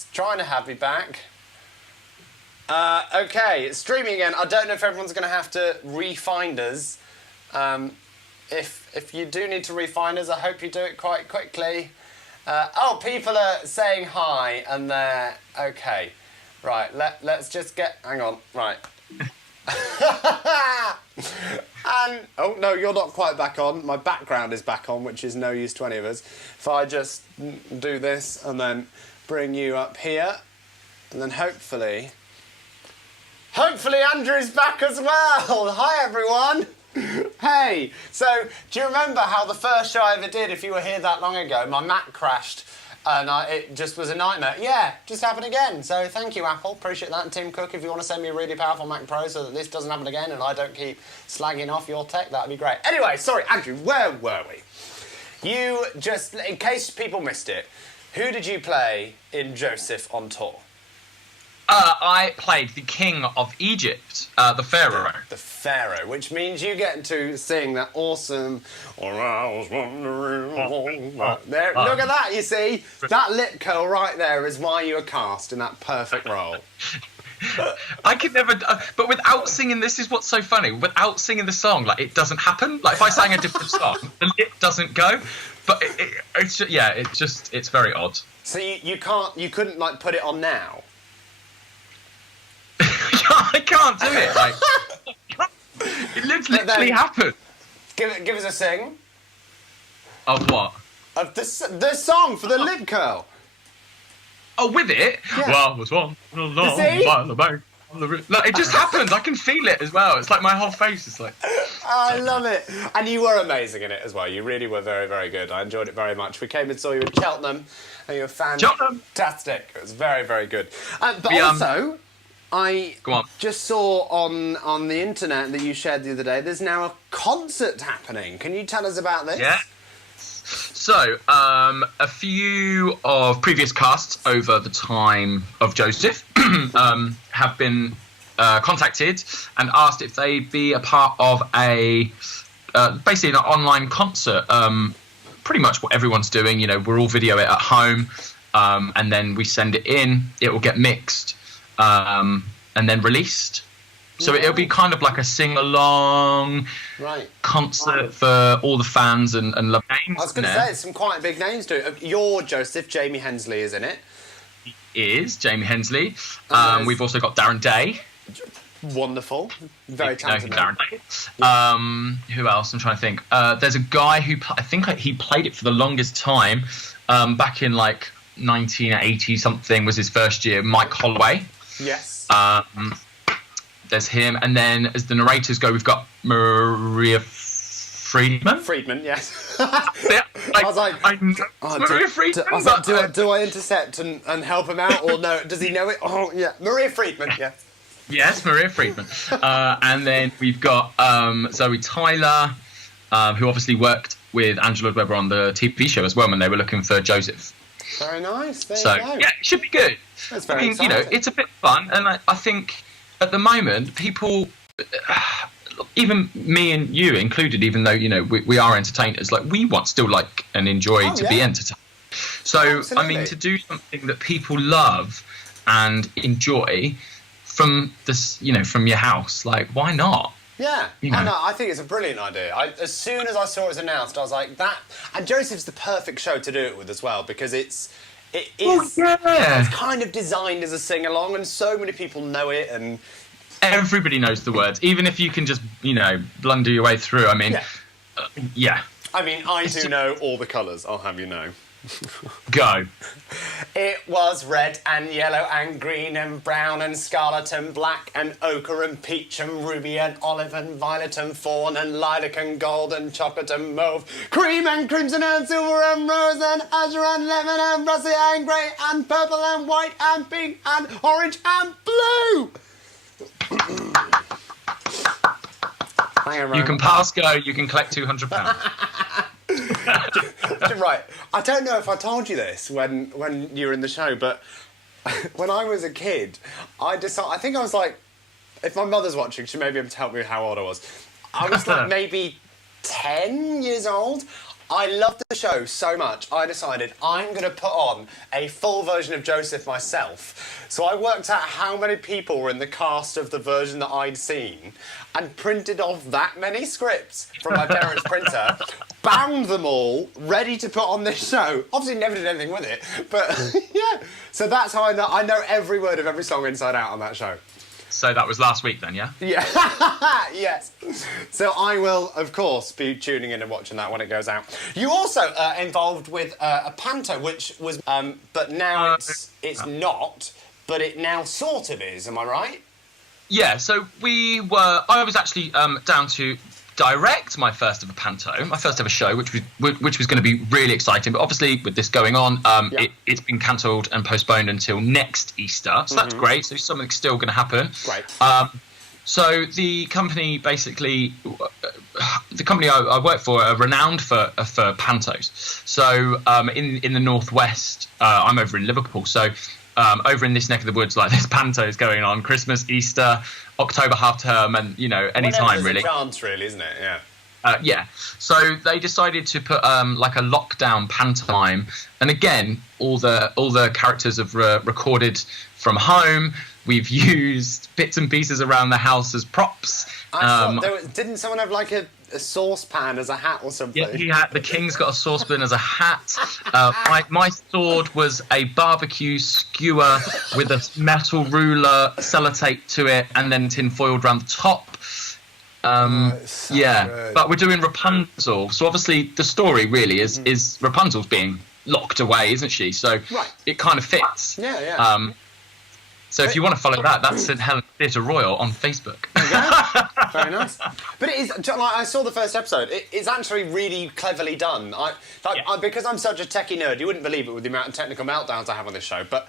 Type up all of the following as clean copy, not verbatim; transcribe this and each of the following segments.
It's trying to have me back. Okay, it's streaming again. I don't know if everyone's going to have to re-find us. If you do need to re-find us, I hope you do it quite quickly. People are saying hi, and they're... Okay. Right, let's just get... Hang on. Right. And... Oh, no, you're not quite back on. My background is back on, which is no use to any of us. If I just do this and then bring you up here, and then hopefully Andrew's back as well. Hi, everyone. Hey, so do you remember how the first show I ever did, if you were here that long ago, my Mac crashed and it just was a nightmare? Yeah, just happened again. So thank you, Apple. Appreciate that. And Tim Cook, if you want to send me a really powerful Mac Pro so that this doesn't happen again and I don't keep slagging off your tech, that'd be great. Anyway, sorry, Andrew, where were we? You just, in case people missed it, who did you play in Joseph on tour? I played the king of Egypt, the pharaoh. The pharaoh, which means you get to sing that awesome... Or I was wondering... There, look at that, you see? That lip curl right there is why you were cast in that perfect role. I could never... but without singing, this is what's so funny. Without singing the song, like, it doesn't happen. Like, if I sang a different song, the lip doesn't go. But it's very odd. So you couldn't, like, put it on now? I can't do it. Like, it literally happened. Give us a sing. Of what? Of the song for the lip curl. Oh, with it? Yeah. Well, was one by the bank. Like, it just happened. I can feel it as well. It's like my whole face is like... I love it. And you were amazing in it as well. You really were very, very good. I enjoyed it very much. We came and saw you in Cheltenham, and you were fantastic. It was very, very good. But also... I just saw on the internet that you shared the other day, there's now a concert happening. Can you tell us about this? Yeah. So, a few of previous casts over the time of Joseph have been contacted and asked if they'd be a part of basically an online concert. Pretty much what everyone's doing. You know, we're all video it at home, and then we send it in. It will get mixed. And then released. So it'll be kind of like a sing-along concert for all the fans and love names. I was going to say, some quite big names to it. Your Joseph, Jamie Hensley is in it. He is, Jamie Hensley. We've also got Darren Day. Wonderful. Very talented. Darren Day. Who else? I'm trying to think. There's a guy who, I think he played it for the longest time, back in like 1980 something was his first year. Mike Holloway. Yes. There's him, and then as the narrators go, we've got Maria Friedman. Friedman, yes. Yeah, I was like, Maria Friedman. I was like, do I intercept and help him out, or no? Does he know it? Oh, yeah, Maria Friedman. Yeah. Yes, Maria Friedman. And then we've got Zoe Tyler, who obviously worked with Angela Weber on the TV show as well when they were looking for Joseph. Very nice. There you go. Yeah, it should be good. That's very exciting. You know, it's a bit fun, and I think at the moment people, even me and you included, even though you know we are entertainers, like we want still like and enjoy to be entertained. So absolutely. I mean, to do something that people love and enjoy from this, you know, from your house, like why not? Yeah, you know. no, I think it's a brilliant idea. As soon as I saw it was announced, I was like, that... And Joseph's the perfect show to do it with as well, because it's kind of designed as a sing-along, and so many people know it, and... Everybody knows the words, even if you can just, you know, blunder your way through. I mean, yeah. I mean, I do know all the colours, I'll have you know. Go. It was red and yellow and green and brown and scarlet and black and ochre and peach and ruby and olive and violet and fawn and lilac and gold and chocolate and mauve, cream and crimson and silver and rose and azure and lemon and russet and grey and purple and white and pink and orange and blue. You can pass go, you can collect £200. Right, I don't know if I told you this when you were in the show, but when I was a kid, I think I was like, if my mother's watching, she may be able to help me with how old I was. I was like maybe 10 years old. I loved the show so much, I decided I'm going to put on a full version of Joseph myself. So I worked out how many people were in the cast of the version that I'd seen and printed off that many scripts from my parents' printer, bound them all, ready to put on this show. Obviously never did anything with it, but yeah. So that's how I know every word of every song inside out on that show. So that was last week then, yeah? Yeah, yes. So I will, of course, be tuning in and watching that when it goes out. You also involved with a panto, which was, but now it's not, but it now sort of is. Am I right? Yeah. So I was actually down to direct my first ever panto, my first ever show, which was going to be really exciting. But obviously, with this going on, it's been cancelled and postponed until next Easter. So that's great. So something's still going to happen. Great. So the company basically, the company I work for are renowned for pantos. So in the northwest, I'm over in Liverpool. So over in this neck of the woods, like there's pantos going on, Christmas, Easter, October half term, and any time really. A chance, really, isn't it? Yeah. Yeah. So they decided to put like a lockdown pantomime, and again, all the characters have recorded from home. We've used bits and pieces around the house as props. Didn't someone have like a saucepan as a hat or something? Yeah, the king's got a saucepan as a hat. My sword was a barbecue skewer with a metal ruler, sellotape to it, and then tin foiled around the top. Good. But we're doing Rapunzel, so obviously the story really is Rapunzel's being locked away, isn't she? So it kind of fits. Yeah. So if you want to follow that, that's St Helens Theatre Royal on Facebook. There you go. Very nice. But it is, like, I saw the first episode. It's actually really cleverly done. Because I'm such a techie nerd, you wouldn't believe it with the amount of technical meltdowns I have on this show. But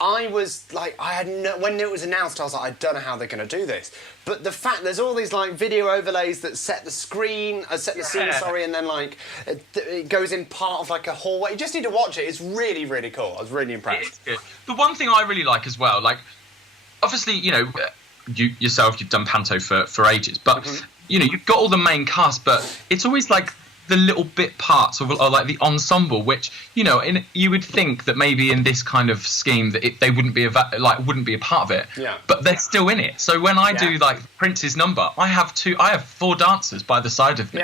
I was like, when it was announced, I was like, I don't know how they're going to do this. But the fact there's all these like video overlays that set the scene, and then like it goes in part of like a hallway. You just need to watch it. It's really, really cool. I was really impressed. It is good. The one thing I really like as well, like obviously, you yourself, you've done panto for ages, but you've got all the main cast, but it's always like the little bit parts or like the ensemble, which you would think that maybe in this kind of scheme that they wouldn't be a part of it. Yeah. But they're still in it. So when I do like Prince's number, I have 4 dancers by the side of me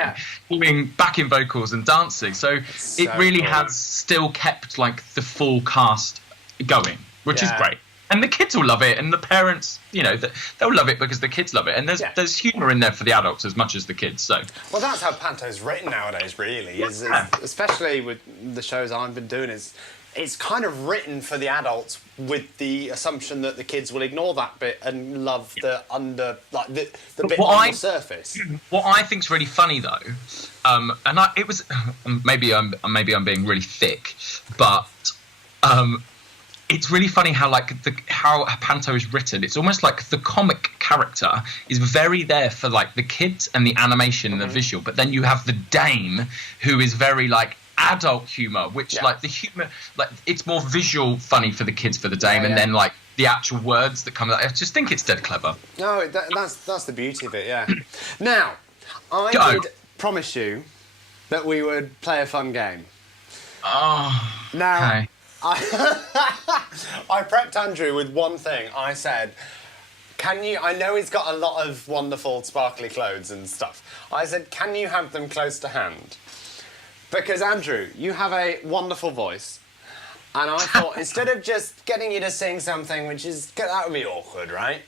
doing backing vocals and dancing. So it really has still kept like the full cast going, which is great. And the kids will love it, and the parents, they'll love it because the kids love it. And there's humour in there for the adults as much as the kids. So, well, that's how panto's written nowadays, really. Especially with the shows I've been doing, it's kind of written for the adults with the assumption that the kids will ignore that bit and love the bit on the surface. What I think's really funny though, it was maybe I'm being really thick, but. It's really funny how how panto is written. It's almost like the comic character is very there for like the kids and the animation and the visual, but then you have the dame who is very like adult humor, which like the humor, like it's more visual funny for the kids for the dame, and then like the actual words that come out. I just think it's dead clever. No, that's the beauty of it. Yeah. Now, I did promise you that we would play a fun game. Oh. Now. Okay. I prepped Andrew with one thing. I said, I know he's got a lot of wonderful sparkly clothes and stuff. I said, can you have them close to hand? Because, Andrew, you have a wonderful voice. And I thought, instead of just getting you to sing something, that would be awkward, right?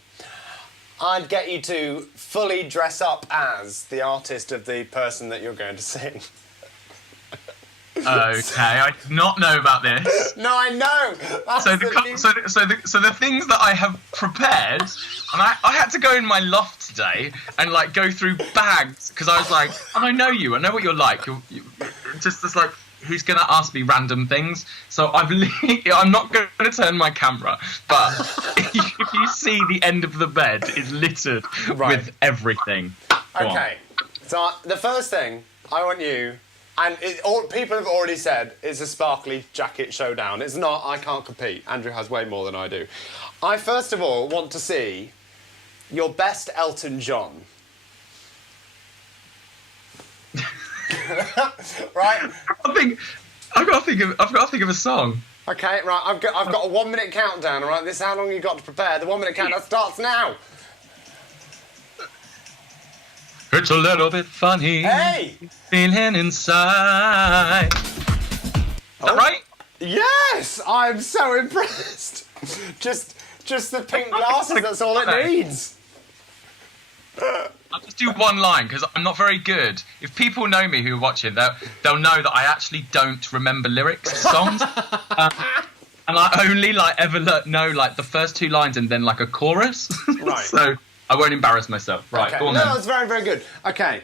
I'd get you to fully dress up as the artist of the person that you're going to sing. Okay, I did not know about this. No, I know. So the things that I have prepared, and I had to go in my loft today and like go through bags because I was like, and I know what you're like. You're just like, who's going to ask me random things? So I'm not going to turn my camera, but if you see the end of the bed is littered with everything. Okay, so the first thing I want you. And people have already said it's a sparkly jacket showdown. It's not. I can't compete. Andrew has way more than I do. I first of all want to see your best Elton John. Right. I've got to think of a song. Okay, right. I've got a 1 minute countdown. All right. This is how long you got to prepare. The 1 minute countdown starts now. It's a little bit funny. Hey. Feeling inside. Is that right? Yes, I'm so impressed. Just the pink glasses. That's all it needs. I'll just do one line because I'm not very good. If people know me who are watching, they'll know that I actually don't remember lyrics to songs, and I only ever know the first 2 lines and then a chorus. Right. So I won't embarrass myself. Right. Okay. Go on no, then. that's very, very good. Okay.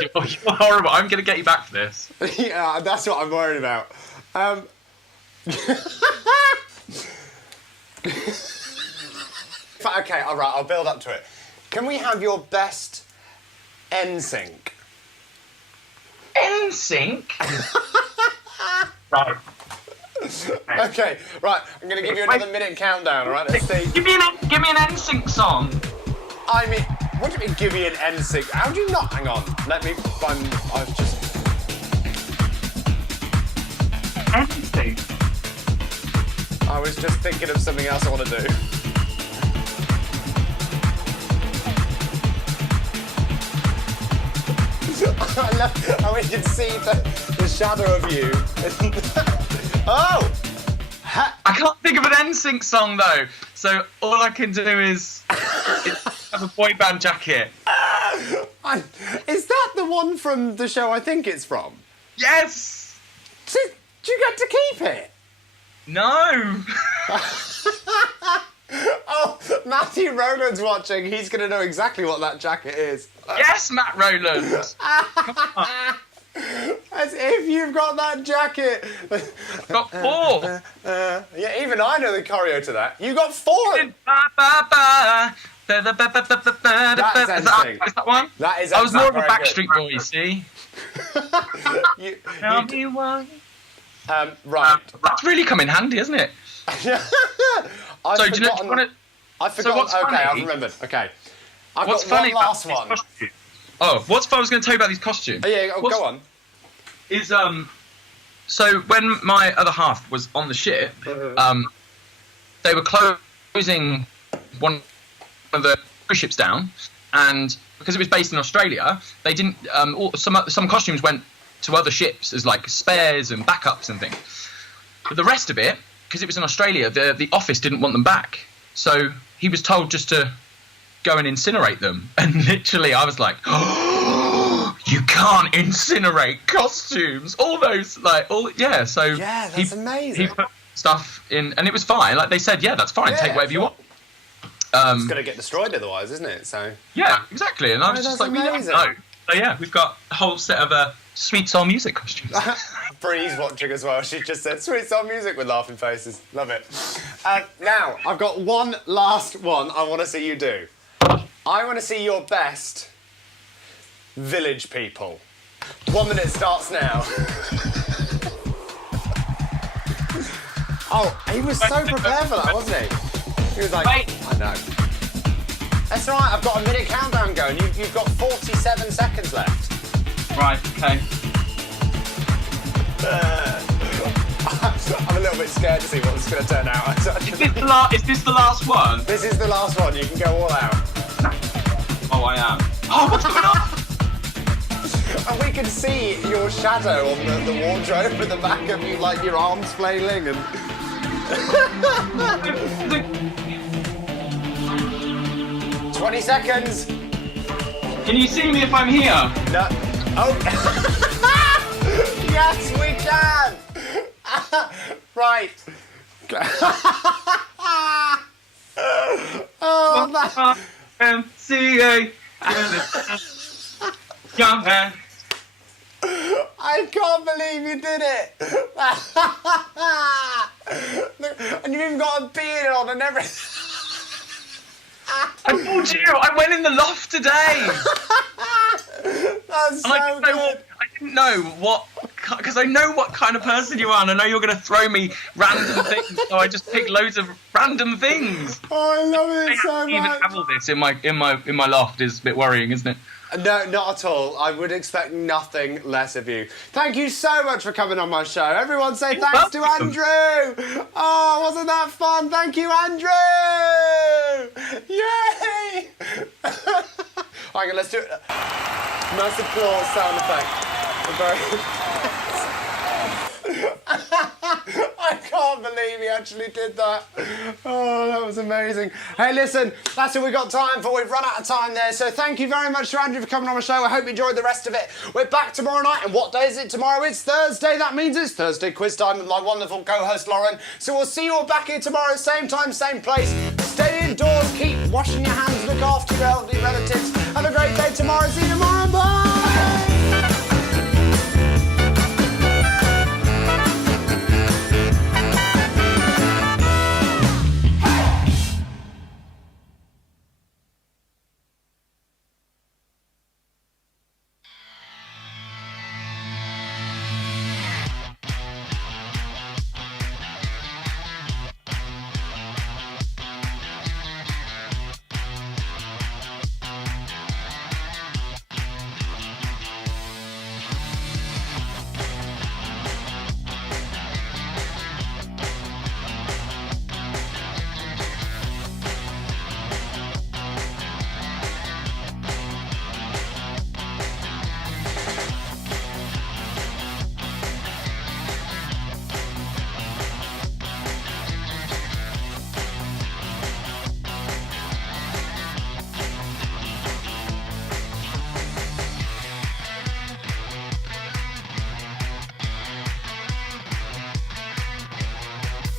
You're horrible. I'm going to get you back for this. Yeah, that's what I'm worried about. Okay, all right, I'll build up to it. Can we have your best NSYNC? NSYNC? Right. Okay, right, I'm going to give you another minute countdown, all right? Let's see. Give me an NSYNC song. I mean, what do you mean, give me an NSYNC? How do you not? Hang on, let me find. I've just. NSYNC? I was just thinking of something else I want to do. I love how we can see the shadow of you. Oh! I can't think of an NSYNC song though, so all I can do is have a boy band jacket. Is that the one from the show I think it's from? Yes! Do you get to keep it? No! Oh, Matthew Rowland's watching. He's going to know exactly what that jacket is. Yes, Matt Rowland! Come on. As if you've got that jacket. I've got 4. Yeah, even I know the choreo to that. You got 4. That's NSYNC. Is that one? That is. I was more of a very Backstreet good. Boy, you see. Tell me why. Right. That's really come in handy, hasn't it? I've So, do you forgotten. want to... I've forgotten. what's Okay, funny- I've remembered. Okay. I've What's got funny one last about one. these costumes? Oh, what's fun? I was going to tell you about these costumes. Oh, yeah, go on. Is so when my other half was on the ship, they were closing one of the cruise ships down, and because it was based in Australia, they didn't. Some costumes went to other ships as spares and backups and things. But the rest of it, because it was in Australia, the office didn't want them back, so he was told just to go and incinerate them. And literally, I was like, oh, you can't incinerate costumes. All those, So Yeah, that's amazing. He put stuff in, and it was fine. They said, yeah, that's fine. Yeah, Take whatever you want. It's going to get destroyed otherwise, isn't it? So. Yeah, exactly. And I was just that's like, we don't amazing. know. So yeah, we've got a whole set of Sweet Soul Music costumes. Bree's watching as well. She just said, "Sweet Soul Music" with laughing faces. Love it. Now, I've got one last one I want to see you do. I want to see your best Village People. 1 minute starts now. Oh, he was so prepared for that, wasn't he? He was like, Wait. I know. That's all right, I've got a minute countdown going. You've got 47 seconds left. Right, okay. I'm a little bit scared to see what this is going to turn out. Is this the last one? This is the last one. You can go all out. Oh, I am. Oh, what's going on? And we can see your shadow on the wardrobe at the back of you, your arms flailing and... 20 seconds. Can you see me if I'm here? No. Oh. Yes, we can. Right. Oh, that... MCA. Young man. I can't believe you did it. And you've even got a beard on and everything. I told you, I went in the loft today. That's so I didn't know what, because I know what kind of person you are, and I know you're going to throw me random things, so I just picked loads of random things. Oh, I love it so Even much. have all this in my loft is a bit worrying, isn't it? No, not at all. I would expect nothing less of you. Thank you so much for coming on my show. Everyone say thanks to Andrew. Oh, wasn't that fun? Thank you, Andrew. Yay. Hang on, let's do it. Nice applause sound effect. I can't believe he actually did that. Oh, that was amazing. Hey, listen, that's all we've got time for. We've run out of time there. So thank you very much to Andrew for coming on my show. I hope you enjoyed the rest of it. We're back tomorrow night. And what day is it tomorrow? It's Thursday. That means it's Thursday quiz time with my wonderful co-host, Lauren. So we'll see you all back here tomorrow, same time, same place. Stay indoors, keep washing your hands, look after your elderly relatives. Have a great day tomorrow. See you tomorrow. Bye.